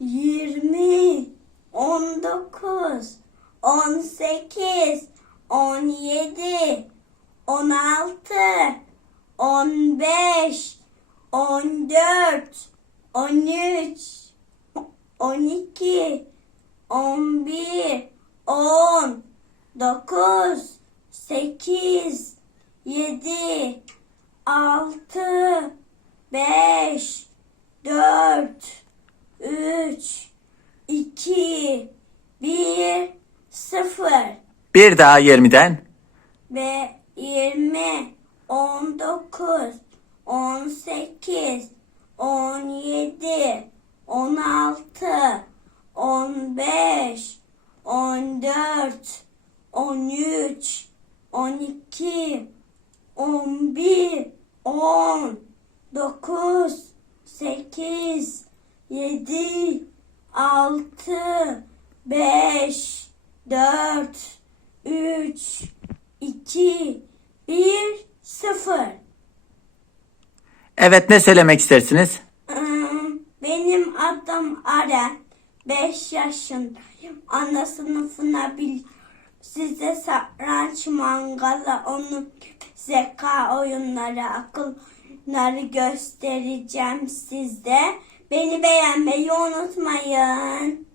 yirmi, on dokuz, on sekiz, on yedi, on altı, on beş, on dört, on üç, on iki, on bir, on, dokuz, sekiz, yedi, altı, beş, 2, 1, 0. Bir daha 20'den. Ve 20, 19, 18, 17, 16, 15, 14, 13, 12, 11, 10, 9, 8, 7, altı, beş, dört, üç, iki, bir, sıfır. Evet ne söylemek istersiniz? Hmm, Benim adım Aren. 5 yaşındayım. Ana sınıfına bil size satranç mangala onun zeka oyunları akılları göstereceğim sizde. Beni beğenmeyi unutmayın.